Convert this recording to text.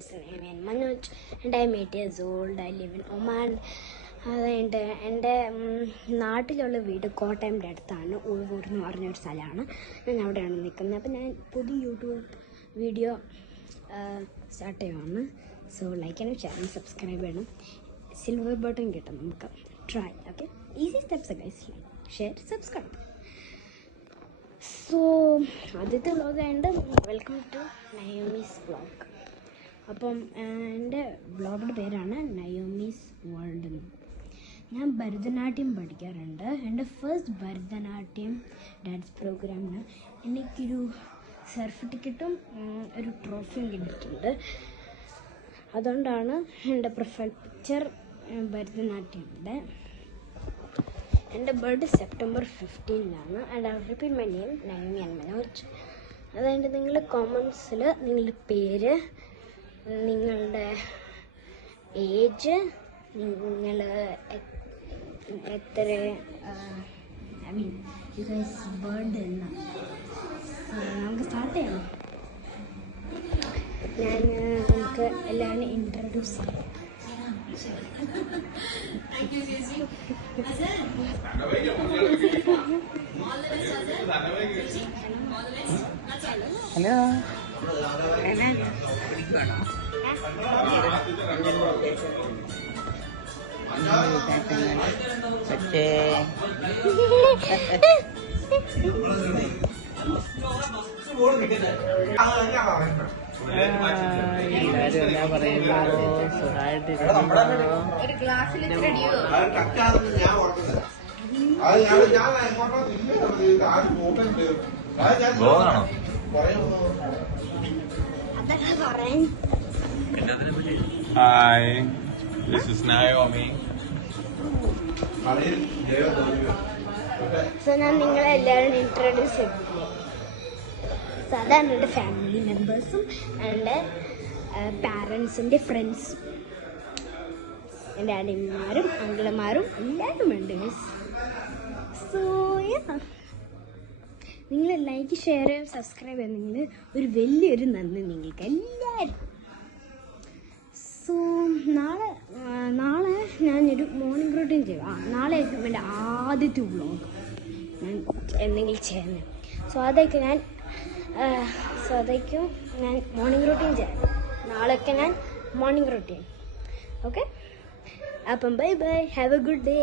is Name Manoj and I'm 8 years old. I live in Oman. അതായത് എൻ്റെ നാട്ടിലുള്ള വീട് കോട്ടയംൻ്റെ അടുത്താണ്. ഉൾവൂർ എന്ന് പറഞ്ഞൊരു സ്ഥലമാണ്. ഞാൻ അവിടെയാണ് നിൽക്കുന്നത്. അപ്പം ഞാൻ പുതിയ യൂട്യൂബ് വീഡിയോ സ്റ്റാർട്ട് ചെയ്യുവാണ്. സോ ലൈക്ക് ചെയ്യണം, ഷെയർ ചെയ്യണം, സബ്സ്ക്രൈബ് ചെയ്യണം. സിൽവർ ബട്ടൺ കിട്ടും നമുക്ക്. Try. Okay, easy steps guys. Like, share, subscribe. So ആദ്യത്തെ വ്ളോഗായതുകൊണ്ട് വെൽക്കം ടു നയോമീസ് വ്ളോഗ്. അപ്പം എൻ്റെ വ്ളോഗിൻ്റെ പേരാണ് നയോമീസ് വേൾഡ് എന്ന്. ഞാൻ ഭരതനാട്യം പഠിക്കാറുണ്ട്. എൻ്റെ ഫസ്റ്റ് ഭരതനാട്യം ഡാൻസ് പ്രോഗ്രാമിന് എനിക്കൊരു സർട്ടിഫിക്കറ്റും ഒരു ട്രോഫിയും കിട്ടിയിട്ടുണ്ട്. അതുകൊണ്ടാണ് എൻ്റെ പ്രൊഫൈൽ പിക്ചർ ഭരതനാട്യമുണ്ട്. എൻ്റെ birthday September 15 and I repeat my name Naomi and Manoj. അതായത് നിങ്ങൾ കോമൻസിൽ നിങ്ങളുടെ പേര്, നിങ്ങളുടെ ഏജ്, നിങ്ങൾ എത്ര I mean you guys birthday എന്ന് നമുക്ക് സ്റ്റാർട്ട് ചെയ്യണം. നമുക്ക് എല്ലാവരും ഇൻട്രൊഡ്യൂസ് ചെയ്യാം. ഹലോ, എല്ലാരും എന്നാ പറയുന്നു? സുഖമായിട്ടിരിക്കുന്നു. Hi, this is Naomi. So ഞാൻ നിങ്ങളെല്ലാവരും ഇൻട്രൊഡ്യൂസ് ചെയ്തില്ലേ. സോ അതാണ് എൻ്റെ ഫാമിലി മെമ്പേഴ്സും എൻ്റെ പാരൻസിൻ്റെ ഫ്രണ്ട്സും എൻ്റെ അനിയന്മാരും അങ്കിളമാരും എല്ലാവരും ഉണ്ട്. സോ നിങ്ങൾ ലൈക്ക്, ഷെയർ, സബ്സ്ക്രൈബ് ചെയ്യുക. നിങ്ങൾ ഒരു വലിയൊരു നന്ദി നിങ്ങൾക്ക് എല്ലാവരും. സോ നാളെ ഞാനൊരു മോർണിംഗ് റൂട്ടീൻ ചെയ്യും. നാളെ ആയിരിക്കും എൻ്റെ ആദ്യത്തെ വ്ളോഗ് ഞാൻ എന്തെങ്കിലും ചെയ്യുന്നത്. സോ അതൊക്കെ ഞാൻ മോർണിംഗ് റൂട്ടീൻ ചെയ്യാം. നാളെയൊക്കെ ഞാൻ മോർണിംഗ് റൂട്ടീൻ. ഓക്കെ, അപ്പം bye bye, have A good day.